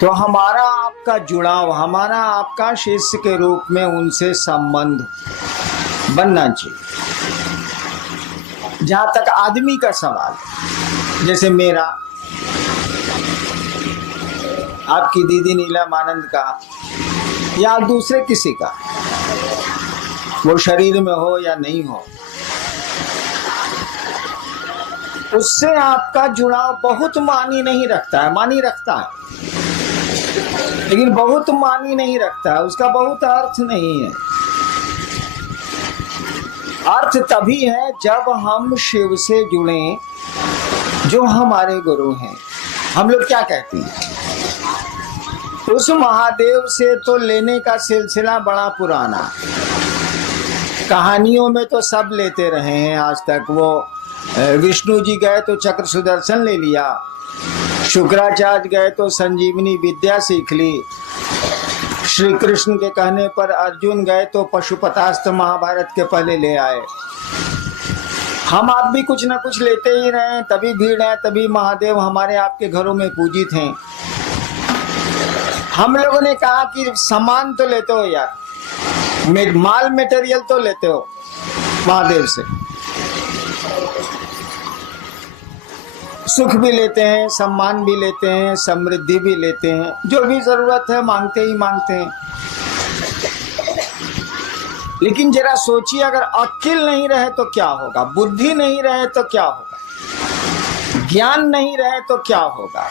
तो हमारा आपका जुड़ाव, हमारा आपका शिष्य के रूप में उनसे संबंध बनना चाहिए। जहां तक आदमी का सवाल, जैसे मेरा, आपकी दीदी नीलम आनंद का, या दूसरे किसी का, वो शरीर में हो या नहीं हो, उससे आपका जुड़ाव बहुत मानी नहीं रखता है। मानी रखता है लेकिन बहुत मानी नहीं रखता है, उसका बहुत अर्थ नहीं है। अर्थ तभी है जब हम शिव से जुड़े जो हमारे गुरु हैं। हम लोग क्या कहते हैं, उस महादेव से तो लेने का सिलसिला बड़ा पुराना, कहानियों में तो सब लेते रहे हैं आज तक। वो विष्णु जी गए तो चक्र सुदर्शन ले लिया, शुक्राचार्य गए तो संजीवनी विद्या सीख ली, श्री कृष्ण के कहने पर अर्जुन गए तो पशुपतास्त्र महाभारत के पहले ले आए। हम आप भी कुछ ना कुछ लेते ही रहे, तभी भीड़ है, तभी महादेव हमारे आपके घरों में पूजित हैं। हम लोगों ने कहा कि सामान तो लेते हो यार, माल मटेरियल तो लेते हो महादेव से, सुख भी लेते हैं, सम्मान भी लेते हैं, समृद्धि भी लेते हैं, जो भी जरूरत है मांगते ही मांगते हैं। लेकिन जरा सोचिए, अगर अक्ल नहीं रहे तो क्या होगा, बुद्धि नहीं रहे तो क्या होगा, ज्ञान नहीं रहे तो क्या होगा।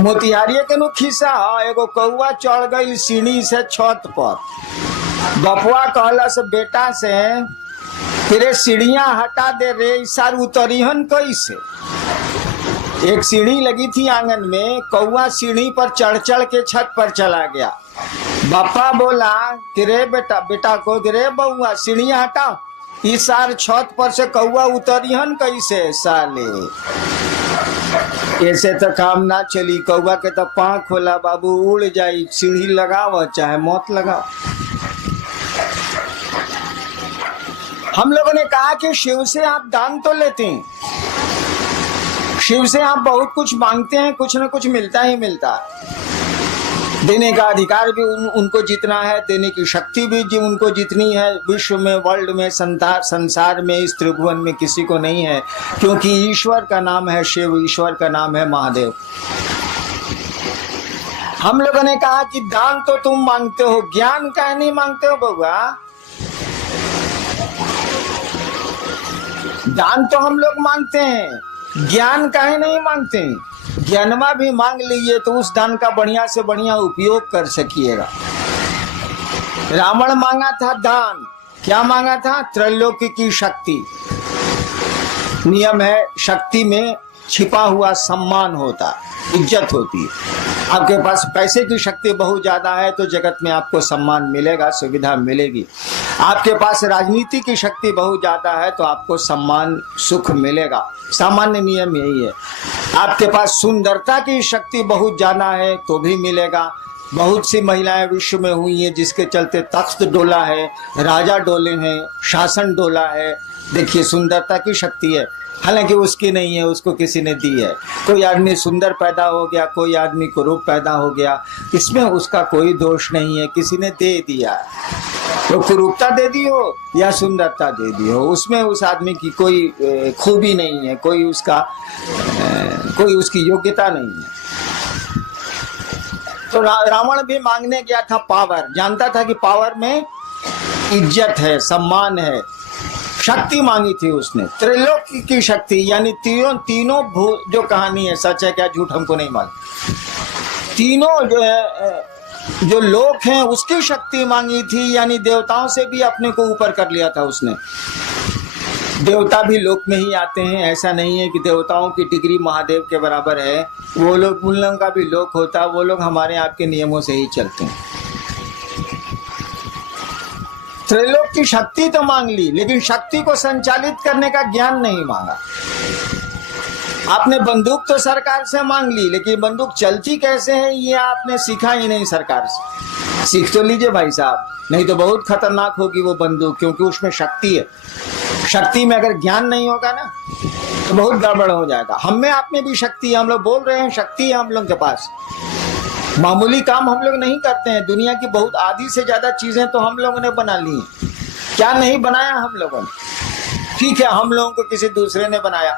मोतिहारिये के नु खिस्सा, एगो कौआ चढ़ गई सीढ़ी से छत पर, बपुआ कहला से बेटा से, तेरे सीढ़ियां हटा दे रे, इसार उतरिहन कैसे। एक सीढ़ी लगी थी आंगन में, कौआ सीढ़ी पर चढ़ चढ़ के छत पर चला गया। बापा बोला कि रे बेटा, बेटा को रे बउआ सीढ़ियां हटा, इस सार छत पर से कौआ उतरिहन कैसे साले। ऐसे तो काम ना चली, कौआ के तो पाँख खोला बाबू, उड़ जाई, सीढ़ी लगाओ चाहे मौत लगाओ। हम लोगों ने कहा कि शिव से आप दान तो लेते हैं, शिव से आप बहुत कुछ मांगते हैं, कुछ न कुछ मिलता ही मिलता है। देने का अधिकार भी उनको जितना है, देने की शक्ति भी जी उनको जितनी है, विश्व में, वर्ल्ड में, संसार में, इस त्रिभुवन में किसी को नहीं है, क्योंकि ईश्वर का नाम है शिव, ईश्वर का नाम है महादेव। हम लोगों ने कहा कि दान तो तुम मांगते हो, ज्ञान काहे नहीं मांगते हो बउआ। दान तो हम लोग मांगते हैं, ज्ञान काहे नहीं मांगते हैं। ज्ञानमा भी मांग लीजिए तो उस दान का बढ़िया से बढ़िया उपयोग कर सकिएगा। रावण मांगा था दान, क्या मांगा था, त्रैलोक्य की शक्ति। नियम है, शक्ति में छिपा हुआ सम्मान होता, इज्जत होती है। आपके पास पैसे की शक्ति बहुत ज्यादा है तो जगत में आपको सम्मान मिलेगा, सुविधा मिलेगी। आपके पास राजनीति की शक्ति बहुत ज्यादा है तो आपको सम्मान, सुख मिलेगा। सामान्य नियम यही है। आपके पास सुंदरता की शक्ति बहुत ज्यादा है तो भी मिलेगा। बहुत सी महिलाएं विश्व में हुई हैं जिसके चलते तख्त डोला है, राजा डोले हैं, शासन डोला है। देखिए, सुंदरता की शक्ति है, हालांकि उसकी नहीं है, उसको किसी ने दी है। कोई आदमी सुंदर पैदा हो गया, कोई आदमी कुरूप पैदा हो गया, इसमें उसका कोई दोष नहीं है, किसी ने दे दिया। तो कुरूपता दे दी हो या सुंदरता दे दी हो, उसमें उस आदमी की कोई खूबी नहीं है, कोई उसकी योग्यता नहीं है। तो रावण भी मांगने गया था पावर, जानता था कि पावर में इज्जत है, सम्मान है, शक्ति मांगी थी उसने, त्रिलोकी की शक्ति, यानी तीनों जो कहानी है, सच है क्या झूठ हमको नहीं मालूम, तीनों जो है जो लोक हैं उसकी शक्ति मांगी थी, यानी देवताओं से भी अपने को ऊपर कर लिया था उसने। देवता भी लोक में ही आते हैं, ऐसा नहीं है कि देवताओं की डिग्री महादेव के बराबर है। वो लोग, उन लोगों का भी लोक होता है, वो लोग हमारे आपके नियमों से ही चलते हैं। त्रैलोक की शक्ति तो मांग ली, लेकिन शक्ति को संचालित करने का ज्ञान नहीं मांगा। आपने बंदूक तो सरकार से मांग ली, लेकिन बंदूक चलती कैसे है ये आपने सीखा ही नहीं सरकार से। सीख तो लीजिए भाई साहब, नहीं तो बहुत खतरनाक होगी वो बंदूक, क्योंकि उसमें शक्ति है। शक्ति में अगर ज्ञान नहीं होगा ना तो बहुत गड़बड़ हो जाएगा। हम में आप में भी शक्ति है, हम लोग बोल रहे हैं शक्ति है हम लोग के पास, मामूली काम हम लोग नहीं करते हैं। दुनिया की बहुत आधी से ज्यादा चीजें तो हम लोगों ने बना ली हैं। क्या नहीं बनाया हम लोगों ने? ठीक है, हम लोगों को किसी दूसरे ने बनाया,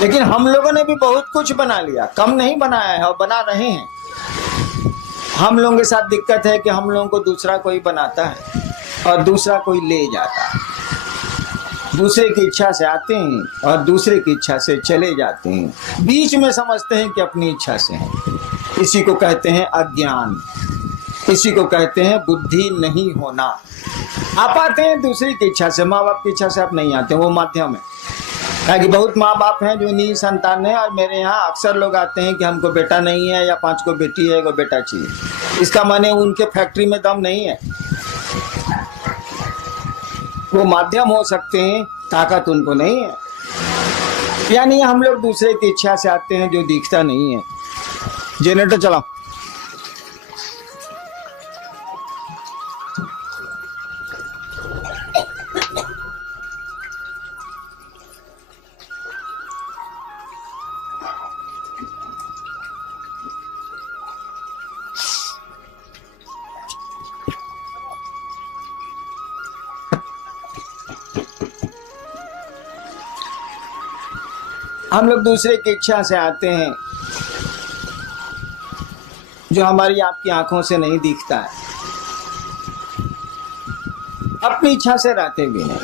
लेकिन हम लोगों ने भी बहुत कुछ बना लिया, कम नहीं बनाया है और बना रहे हैं। हम लोगों के साथ दिक्कत है कि हम लोगों को दूसरा कोई बनाता है और दूसरा कोई ले जाता है। दूसरे की इच्छा से आते हैं और दूसरे की इच्छा से चले जाते हैं। बीच में समझते हैं कि अपनी इच्छा से हैं। इसी को कहते हैं अज्ञान, इसी को कहते हैं बुद्धि नहीं होना। आप आते हैं दूसरे की इच्छा से, माँ बाप की इच्छा से आप नहीं आते, वो माध्यम है। कि बहुत माँ बाप हैं जो निसंतान है, और मेरे यहाँ अक्सर लोग आते हैं कि हमको बेटा नहीं है या 5 को बेटी है, को बेटा चाहिए। इसका माने उनके फैक्ट्री में दम नहीं है। वो माध्यम हो सकते हैं, ताकत उनको नहीं है। यानी हम लोग दूसरे की इच्छा से आते हैं जो दिखता नहीं है। जनरेटर चलाओ। हम लोग दूसरे की इच्छा से आते हैं जो हमारी आपकी आंखों से नहीं दिखता है। अपनी इच्छा से रहते भी नहीं।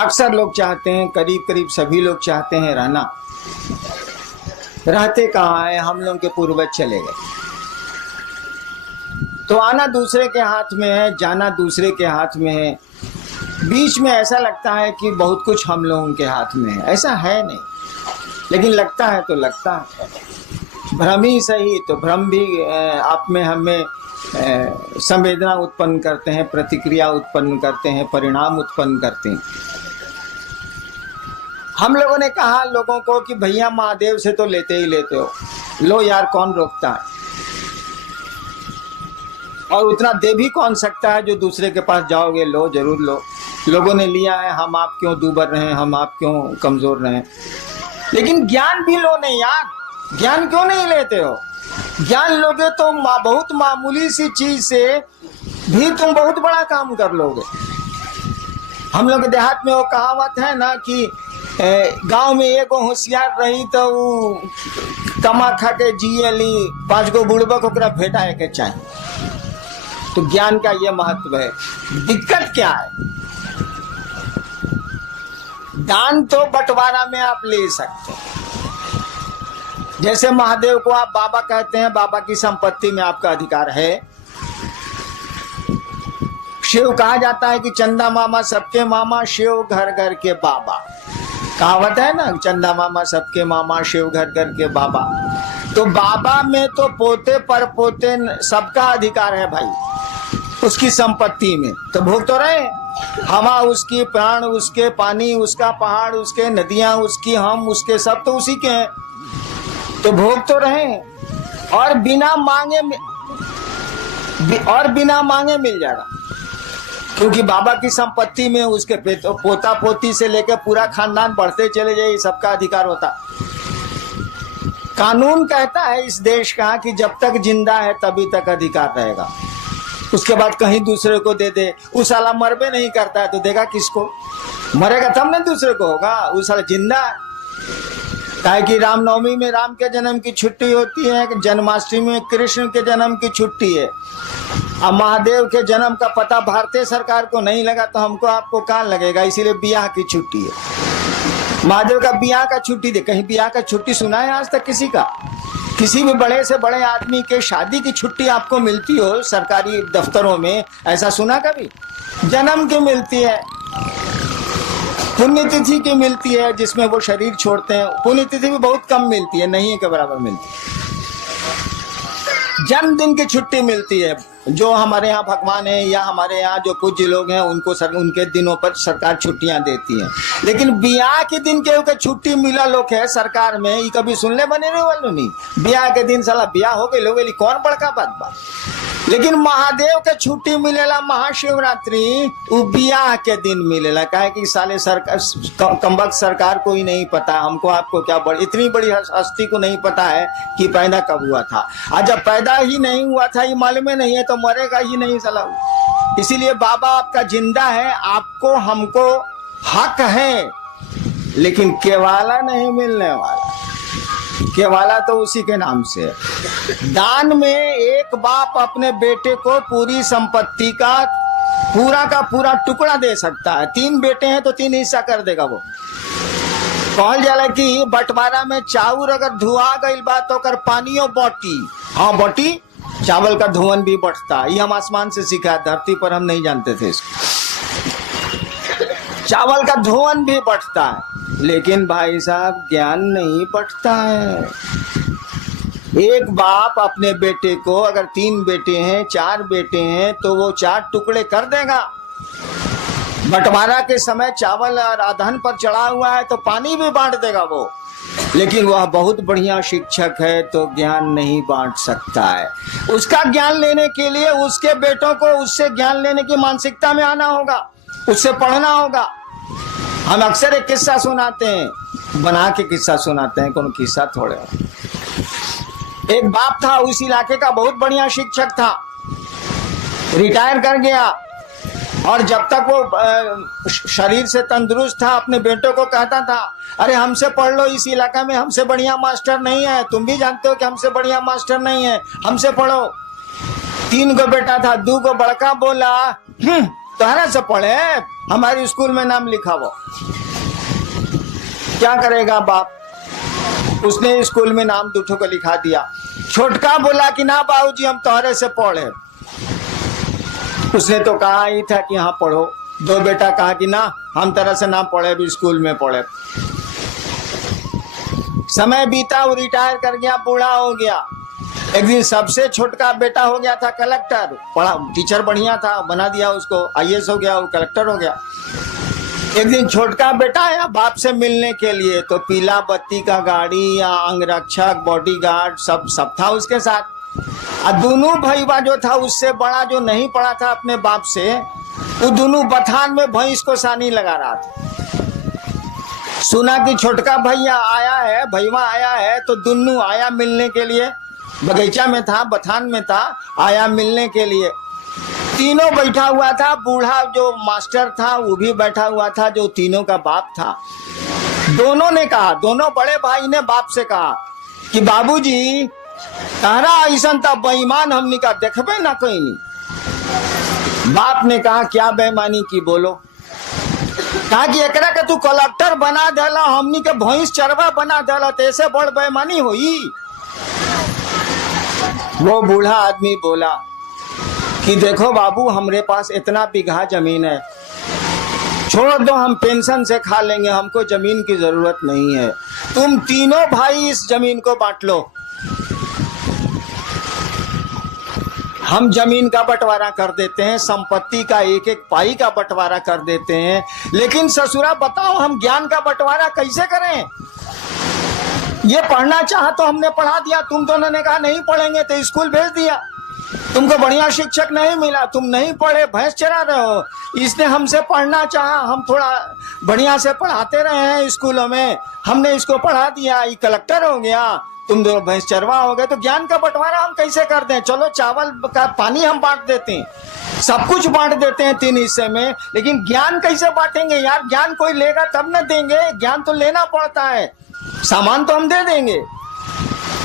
अक्सर लोग चाहते हैं, करीब करीब सभी लोग चाहते हैं रहना। रहते कहाँ है? हम लोग के पूर्वज चले गए। तो आना दूसरे के हाथ में है, जाना दूसरे के हाथ में है। बीच में ऐसा लगता है कि बहुत कुछ हम लोगों के हाथ में है। ऐसा है नहीं, लेकिन लगता है तो लगता है। भ्रम ही सही, तो भ्रम भी आप में हमें संवेदना उत्पन्न करते हैं, प्रतिक्रिया उत्पन्न करते हैं, परिणाम उत्पन्न करते हैं। हम लोगों ने कहा लोगों को कि भैया महादेव से तो लेते ही लेते हो, लो यार, कौन रोकता है? और उतना दे भी कौन सकता है जो दूसरे के पास जाओगे, लो, जरूर लो। लोगों ने लिया है, हम आप क्यों दूबर रहे, हम आप क्यों कमजोर रहे? लेकिन ज्ञान भी लो नहीं यार। ज्ञान क्यों नहीं लेते हो? ज्ञान लोगे तो बहुत मामूली सी चीज से भी तुम बहुत बड़ा काम कर लोगे। हम लोग देहात में वो कहावत है ना कि गांव में एक होशियार रही तो कमा खा के जिए ली, 5 गो बुड़बक ओकरा भेटा के चाहिए। तो ज्ञान का ये महत्व है। दिक्कत क्या है? दान तो बंटवारा में आप ले सकते हैं। जैसे महादेव को आप बाबा कहते हैं, बाबा की संपत्ति में आपका अधिकार है। शिव कहा जाता है कि चंदा मामा सबके मामा, शिव घर घर के बाबा। कहावत है ना, चंदा मामा सबके मामा, शिव घर घर के बाबा। तो बाबा में तो पोते पर पोते सबका अधिकार है भाई, उसकी संपत्ति में। तो भोग तो रहे, हवा उसकी, प्राण उसके, पानी उसका, पहाड़ उसके, नदियां उसकी, हम उसके, सब तो उसी के हैं। तो भोग तो रहे और बिना मांगे मिल जाएगा, क्योंकि बाबा की संपत्ति में उसके पोता पोती से लेकर पूरा खानदान बढ़ते चले जाए, सबका अधिकार होता। कानून कहता है इस देश का कि जब तक जिंदा है तभी तक अधिकार रहेगा, उसके बाद कहीं दूसरे को दे दे। उस साला मरबे नहीं करता है तो देगा किसको? मरेगा तब ना दूसरे को होगा। उस साला जिंदा है। काहे कि रामनवमी में राम के जन्म की छुट्टी होती है, जन्माष्टमी में कृष्ण के जन्म की छुट्टी है। अब महादेव के जन्म का पता भारतीय सरकार को नहीं लगा तो हमको आपको कहाँ लगेगा? इसीलिए बियाह की छुट्टी है। महादेव का बियाह का छुट्टी दे। कहीं बियाह का छुट्टी सुना है आज तक किसी का? किसी भी बड़े से बड़े आदमी के शादी की छुट्टी आपको मिलती हो सरकारी दफ्तरों में, ऐसा सुना कभी? जन्म की मिलती है, पुण्यतिथि की मिलती है जिसमें वो शरीर छोड़ते हैं। पुण्यतिथि भी बहुत कम मिलती है, नहीं के बराबर मिलती है। जन्मदिन की छुट्टी मिलती है। जो हमारे यहाँ भगवान है या हमारे यहाँ जो पूज्य लोग हैं उनको उनके दिनों पर सरकार छुट्टियां देती है। लेकिन ब्याह के दिन के छुट्टी मिला लोग है सरकार में, ये कभी सुनने बने रहे वालों नहीं। ब्याह के दिन साला ब्याह हो गए लोग, कौन बड़का बात बा? लेकिन महादेव के छुट्टी मिलेला महाशिवरात्रि उ बियाह के दिन मिलेला। काहे कि साले सरकार कमबख्त सरकार को ही नहीं पता, हमको आपको क्या इतनी बड़ी हस्ती को नहीं पता है कि पैदा कब हुआ था। और जब पैदा ही नहीं हुआ था ये मालूम ही नहीं है तो मरेगा ही नहीं साला। इसीलिए बाबा आपका जिंदा है, आपको हमको हक है, लेकिन केवाला नहीं मिलने वाला। केवाला तो उसी के नाम से। दान में एक बाप अपने बेटे को पूरी संपत्ति का पूरा टुकड़ा दे सकता है। 3 बेटे हैं तो 3 हिस्सा कर देगा वो। कहल जाला कि बंटवारा में चाउर अगर धुआ गई बात तो कर पानियों बटी। हाँ बटी, चावल का धुआं भी बढ़ता। ये हम आसमान से सीखा, धरती पर हम नहीं जानते थे इसको। चावल का धुआं भी बढ़ता है, लेकिन भाई साहब ज्ञान नहीं बढ़ता है। एक बाप अपने बेटे को, अगर 3 बेटे हैं 4 बेटे हैं तो वो 4 टुकड़े कर देगा। बंटवारा के समय चावल और अधन पर चढ़ा हुआ है तो पानी भी बांट देगा वो। लेकिन वह बहुत बढ़िया शिक्षक है तो ज्ञान नहीं बांट सकता है। उसका ज्ञान लेने के लिए उसके बेटों को उससे ज्ञान लेने की मानसिकता में आना होगा, उससे पढ़ना होगा। हम अक्सर एक किस्सा सुनाते हैं, बना के किस्सा सुनाते हैं, कौन किस्सा थोड़े। एक बाप था, उस इलाके का बहुत बढ़िया शिक्षक था, रिटायर कर गया। और जब तक वो शरीर से तंदुरुस्त था अपने बेटों को कहता था, अरे हमसे पढ़ लो, इस इलाका में हमसे बढ़िया मास्टर नहीं है, तुम भी जानते हो कि हमसे बढ़िया मास्टर नहीं है, हमसे पढ़ो। 3 गो बेटा था, 2 गो बड़का बोला तुम्हारा से पढ़े, हमारे स्कूल में नाम लिखा वो। क्या करेगा बाप, उसने स्कूल में नाम 2 को लिखा दिया। छोटका बोला कि ना बाबूजी हम तुम्हारे से पढ़े। उसने तो कहा ही था कि हाँ पढ़ो। 2 बेटा कहा कि ना हम तरह से ना पढ़े, भी स्कूल में पढ़े। समय बीता, वो रिटायर कर गया, बूढ़ा हो गया। एक दिन सबसे छोटका बेटा हो गया था कलेक्टर, पढ़ा टीचर बढ़िया था, बना दिया उसको, IAS हो गया, वो कलेक्टर हो गया। एक दिन छोटका बेटा आया बाप से मिलने के लिए, तो पीला बत्ती का गाड़ी या अंगरक्षक बॉडीगार्ड सब था उसके साथ। और दोनों भईवा जो था उससे बड़ा जो नहीं पढ़ा था अपने बाप से, वो दोनों बथान में भैंस को सानी लगा रहा था। सुना कि छोटका भैया आया है, भईवा आया है, तो दोनों आया मिलने के लिए। बगीचा में था, बथान में था, आया मिलने के लिए। तीनों बैठा हुआ था, बूढ़ा जो मास्टर था वो भी बैठा हुआ था, जो तीनों का बाप था। दोनों ने कहा, दोनों बड़े भाई ने बाप से कहा कि बाबूजी तारा ऐसा था बेईमान हमने का देखबे ना कहीं नहीं। बाप ने कहा क्या बेईमानी की बोलो। कहा कि एकरा के तू कलेक्टर बना देला, हमनी के भैंस चरवा बना देला, तो ऐसे बड़ बेईमानी हुई। वो बूढ़ा आदमी बोला कि देखो बाबू हमरे पास इतना बीघा जमीन है, छोड़ दो, हम पेंशन से खा लेंगे, हमको जमीन की जरूरत नहीं है, तुम तीनों भाई इस जमीन को बांट लो। हम जमीन का बंटवारा कर देते हैं, संपत्ति का 1-1 पाई का बंटवारा कर देते हैं, लेकिन ससुरा बताओ हम ज्ञान का बंटवारा कैसे करें। ये पढ़ना चाहा तो हमने पढ़ा दिया, तुम दोनों ने कहा नहीं पढ़ेंगे तो स्कूल भेज दिया। तुमको बढ़िया शिक्षक नहीं मिला, तुम नहीं पढ़े, भैंस चरा रहे हो। इसने हमसे पढ़ना चाहा, हम थोड़ा बढ़िया से पढ़ाते रहे हैं स्कूलों में, हमने इसको पढ़ा दिया, ये कलेक्टर हो गया, तुम दोनों भैंस चरवा हो गए। तो ज्ञान का बंटवारा हम कैसे कर दें। चलो चावल का पानी हम बांट देते हैं, सब कुछ बांट देते हैं 3 हिस्से में, लेकिन ज्ञान कैसे बांटेंगे यार। ज्ञान कोई लेगा तब न देंगे, ज्ञान तो लेना पड़ता है। सामान तो हम दे देंगे,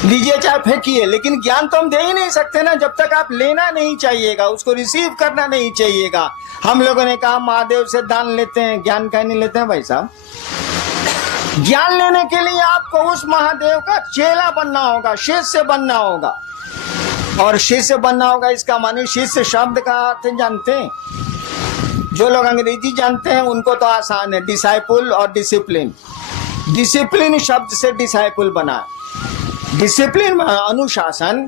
लीजिए चाहे फेंकिए, लेकिन ज्ञान तो हम दे ही नहीं सकते ना जब तक आप लेना नहीं चाहिएगा, उसको रिसीव करना नहीं चाहिएगा। हम लोगों ने कहा महादेव से दान लेते हैं, ज्ञान कहीं नहीं लेते हैं भाई साहब। ज्ञान लेने के लिए आपको उस महादेव का चेला बनना होगा, शिष्य बनना होगा। और शिष्य बनना होगा इसका माने शिष्य शब्द का अर्थ जानते हैं। जो लोग अंग्रेजी जानते हैं उनको तो आसान है, डिसाइपुल और डिसिप्लिन। डिसिप्लिन शब्द से डिसाइपुल बना, डिसिप्लिन अनुशासन,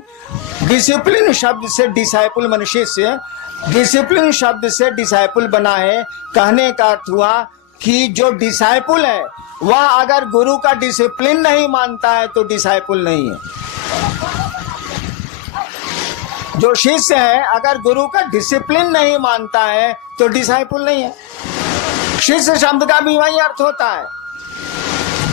डिसिप्लिन शब्द से डिसाइपुल मन शिष्य, डिसिप्लिन शब्द से डिसाइपुल बना है। कहने का अर्थ हुआ कि जो डिसाइपुल है वह अगर गुरु का डिसिप्लिन नहीं मानता है तो डिसाइपुल नहीं है। जो शिष्य है अगर गुरु का डिसिप्लिन नहीं मानता है तो डिसाइपल नहीं है। शिष्य शब्द का भी वही अर्थ होता है।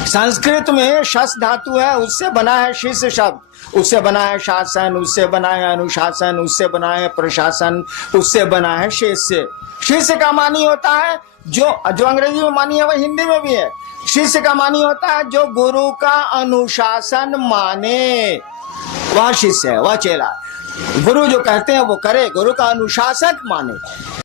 संस्कृत में शस धातु है, उससे बना है शिष्य शब्द, उससे बना है शासन, उससे बना है अनुशासन, उससे बना है प्रशासन, उससे बना है शिष्य। शिष्य का मानी होता है जो अंग्रेजी में मानी है वह हिंदी में भी है। शिष्य का मानी होता है जो गुरु का अनुशासन माने, वह शिष्य है, वह चेला है। गुरु जो कहते हैं वो करे, गुरु का अनुशासन माने।